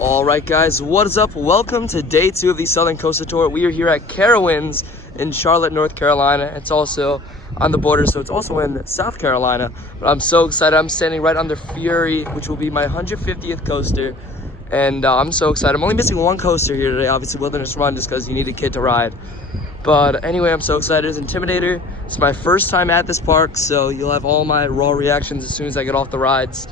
Alright guys, what is up? Welcome to day 2 of the Southern Coastal Tour. We are here at Carowinds in Charlotte, North Carolina. It's also on the border, so it's also in South Carolina. But I'm so excited. I'm standing right under Fury, which will be my 150th coaster. And I'm so excited. I'm only missing one coaster here today, obviously Wilderness Run, just because you need a kid to ride. But anyway, I'm so excited. It's Intimidator. It's my first time at this park, so you'll have all my raw reactions as soon as I get off the rides.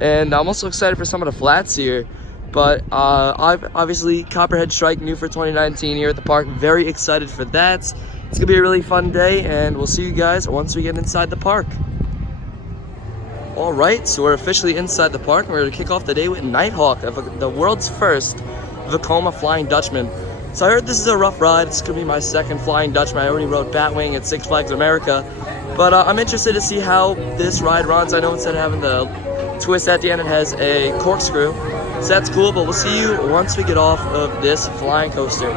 And I'm also excited for some of the flats here. But obviously Copperhead Strike new for 2019 here at the park. Very excited for that. It's gonna be a really fun day, and we'll see you guys once we get inside the park. All right, so we're officially inside the park, and we're gonna kick off the day with Nighthawk, the world's first Vekoma Flying Dutchman. So I heard this is a rough ride. It's gonna be my second Flying Dutchman. I already rode Batwing at Six Flags America, but I'm interested to see how this ride runs. I know instead of having the twist at the end, it has a corkscrew. So that's cool, but we'll see you once we get off of this flying coaster.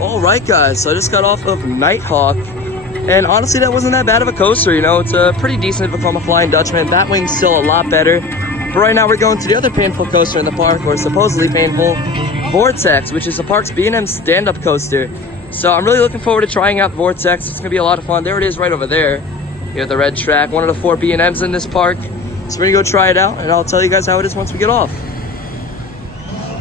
Alright guys, so I just got off of Nighthawk, and honestly that wasn't that bad of a coaster, you know. It's a pretty decent Vekoma Flying Dutchman. Batwing's still a lot better. But right now we're going to the other painful coaster in the park, or supposedly painful, Vortex, which is the park's B&M stand-up coaster. So I'm really looking forward to trying out Vortex. It's gonna be a lot of fun. There it is right over there. You have the red track, one of the 4 B&Ms in this park. So we're gonna go try it out, and I'll tell you guys how it is once we get off.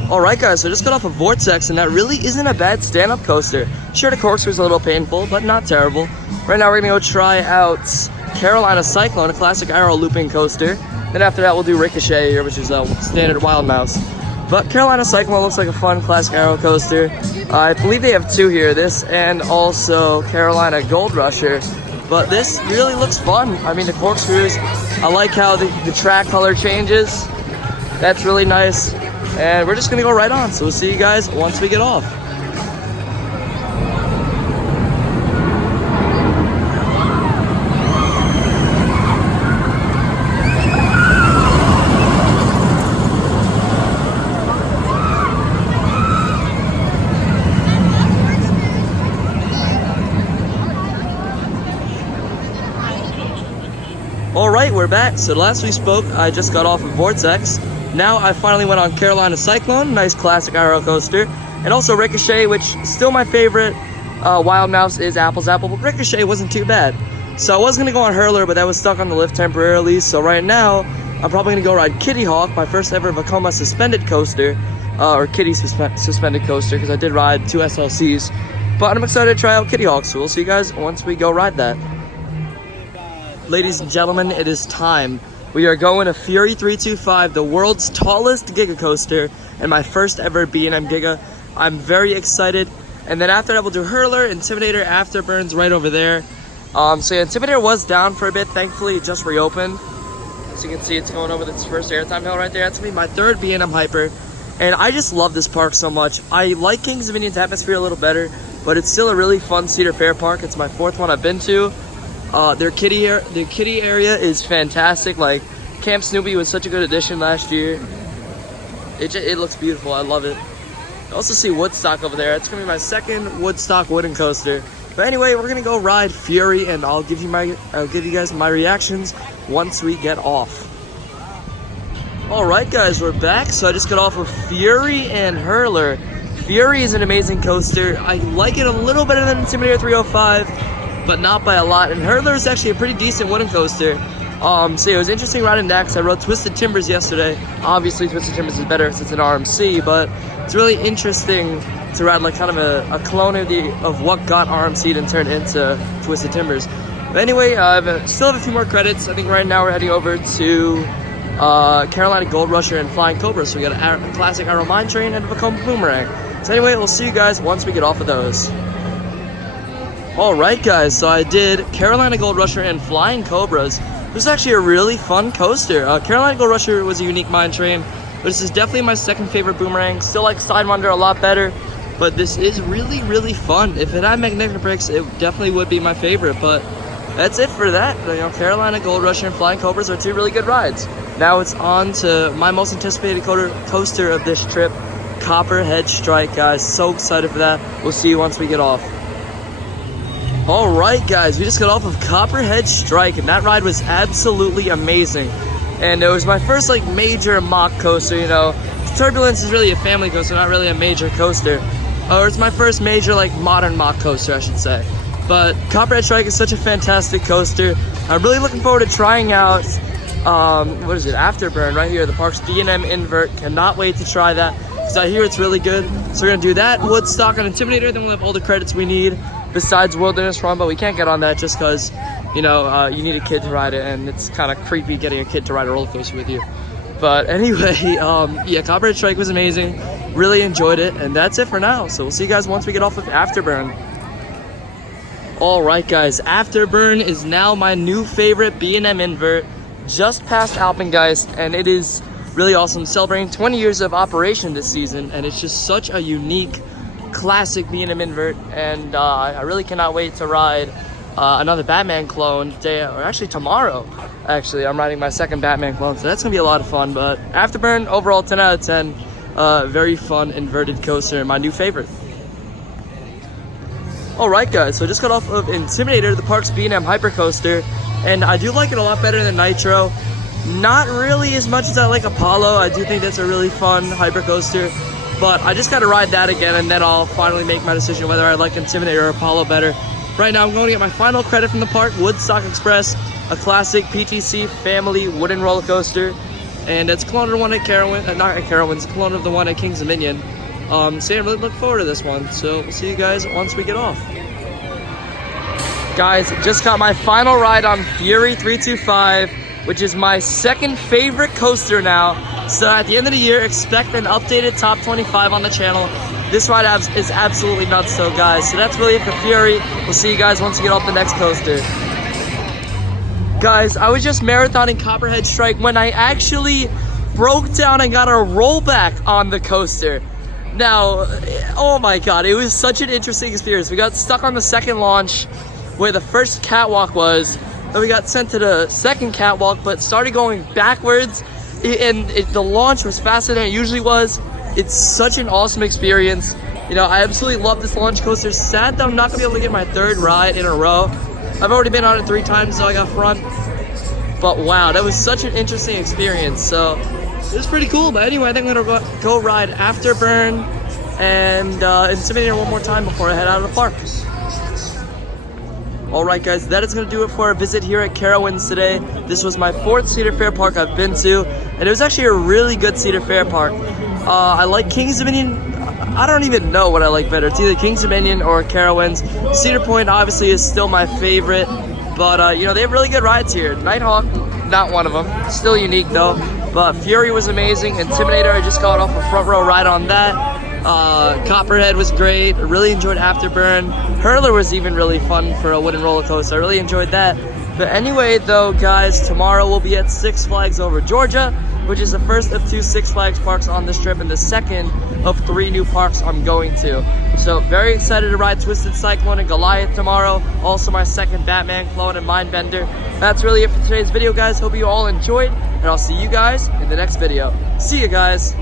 Alright guys, so I just got off of Vortex, and that really isn't a bad stand-up coaster. Sure, the corkscrew's a little painful, but not terrible. Right now we're gonna go try out Carolina Cyclone, a classic aero looping coaster. Then after that we'll do Ricochet here, which is a standard Wild Mouse. But Carolina Cyclone looks like a fun classic aero coaster. I believe they have 2 here, this and also Carolina Gold Rusher. But this really looks fun. I mean, the corkscrews, I like how the track color changes. That's really nice. And we're just gonna go right on. So we'll see you guys once we get off. Alright, we're back. So last we spoke, I just got off of Vortex. Now I finally went on Carolina Cyclone, nice classic aero coaster. And also Ricochet, which is still my favorite. Wild Mouse is Apple's Apple, but Ricochet wasn't too bad. So I was going to go on Hurler, but that was stuck on the lift temporarily. So right now, I'm probably going to go ride Kitty Hawk, my first ever Vekoma suspended coaster. Or Kitty suspended coaster, because I did ride 2 SLCs. But I'm excited to try out Kitty Hawk, so we'll see you guys once we go ride that. Ladies and gentlemen, it is time. We are going to Fury 325, the world's tallest Giga coaster, and my first ever B&M Giga. I'm very excited. And then after that, we'll do Hurler, Intimidator, Afterburn's right over there. So yeah, Intimidator was down for a bit. Thankfully, it just reopened. As you can see, it's going over this first airtime hill right there. That's gonna be my 3rd B&M Hyper. And I just love this park so much. I like Kings Dominion's atmosphere a little better, but it's still a really fun Cedar Fair park. It's my 4th one I've been to. Their kiddie area is fantastic. Like, Camp Snoopy was such a good addition last year. It looks beautiful. I love it. I also see Woodstock over there. It's gonna be my 2nd Woodstock wooden coaster. But anyway, we're gonna go ride Fury, and I'll give you guys my reactions once we get off. All right, guys, we're back. So I just got off of Fury and Hurler. Fury is an amazing coaster. I like it a little better than Intimidator 305. But not by a lot. And Hurler is actually a pretty decent wooden coaster. So yeah, it was interesting riding that because I rode Twisted Timbers yesterday. Obviously, Twisted Timbers is better since it's an RMC, but it's really interesting to ride like kind of a clone of what got RMC'd and turned into Twisted Timbers. But anyway, I still have a few more credits. I think right now we're heading over to Carolina Gold Rusher and Flying Cobra. So we got a classic Aero Mine Train and a Vekoma Boomerang. So anyway, we'll see you guys once we get off of those. Alright guys, so I did Carolina Gold Rusher and Flying Cobras. This is actually a really fun coaster. Carolina Gold Rusher was a unique mine train, but this is definitely my second favorite boomerang. Still like Sidewinder a lot better, but this is really, really fun. If it had magnetic brakes, it definitely would be my favorite, but that's it for that. You know, Carolina Gold Rusher and Flying Cobras are two really good rides. Now it's on to my most anticipated coaster of this trip, Copperhead Strike, guys. So excited for that. We'll see you once we get off. Alright guys, we just got off of Copperhead Strike, and that ride was absolutely amazing. And it was my first like major mock coaster, you know. Turbulence is really a family coaster, not really a major coaster. Or it's my first major like modern mock coaster, I should say. But Copperhead Strike is such a fantastic coaster. I'm really looking forward to trying out, what is it, Afterburn right here, the park's B&M invert. Cannot wait to try that, because I hear it's really good. So we're gonna do that, Woodstock on Intimidator, then we'll have all the credits we need besides Wilderness Run, but we can't get on that just because, you know, you need a kid to ride it, and it's kind of creepy getting a kid to ride a roller coaster with you. But anyway, yeah, Copperhead Strike was amazing. Really enjoyed it, and that's it for now. So we'll see you guys once we get off of Afterburn. Alright guys, Afterburn is now my new favorite B&M invert, just past Alpengeist, and it is really awesome. Celebrating 20 years of operation this season, and it's just such a unique classic B&M invert, and I really cannot wait to ride another Batman clone today, or actually tomorrow. Actually, I'm riding my second Batman clone, so that's gonna be a lot of fun. But Afterburn, overall 10 out of 10. Very fun inverted coaster, my new favorite. Alright guys, so I just got off of Intimidator, the park's B&M hyper coaster, and I do like it a lot better than Nitro. Not really as much as I like Apollo. I do think that's a really fun hyper coaster. But I just got to ride that again, and then I'll finally make my decision whether I like Intimidator or Apollo better. Right now, I'm going to get my final credit from the park, Woodstock Express, a classic PTC family wooden roller coaster. And it's a clone of the one at Carowinds, not at Carowinds, it's a clone of the one at Kings Dominion. So yeah, I'm really looking forward to this one. So we'll see you guys once we get off. Guys, just got my final ride on Fury 325, which is my second favorite coaster now. So at the end of the year, expect an updated top 25 on the channel. This ride is absolutely nuts though, guys. So that's really it for Fury. We'll see you guys once we get off the next coaster. Guys, I was just marathoning Copperhead Strike when I actually broke down and got a rollback on the coaster. Now, oh my god, it was such an interesting experience. We got stuck on the second launch where the first catwalk was. Then we got sent to the second catwalk, but started going backwards. And the launch was faster than it usually was. It's such an awesome experience. You know, I absolutely love this launch coaster. Sad that I'm not gonna be able to get my third ride in a row. I've already been on it 3 times, so I got front. But wow, that was such an interesting experience. So it was pretty cool. But anyway, I think I'm gonna go ride Afterburn and Intimidator one more time before I head out of the park. Alright guys, that is going to do it for our visit here at Carowinds today. This was my 4th Cedar Fair park I've been to, and it was actually a really good Cedar Fair park. I like Kings Dominion. I don't even know what I like better. It's either Kings Dominion or Carowinds. Cedar Point obviously is still my favorite, but you know, they have really good rides here. Nighthawk, not one of them. Still unique though. But Fury was amazing. Intimidator, I just got off a front row ride on that. Copperhead was great. I really enjoyed Afterburn. Hurler was even really fun for a wooden roller coaster. I really enjoyed that. But anyway though, guys, tomorrow we'll be at Six Flags Over Georgia, which is the first of 2 Six Flags parks on this trip and the second of 3 new parks I'm going to. So very excited to ride Twisted Cyclone and Goliath tomorrow. Also my second Batman clone and Mindbender. That's really it for today's video, guys. Hope you all enjoyed, and I'll see you guys in the next video. See you guys.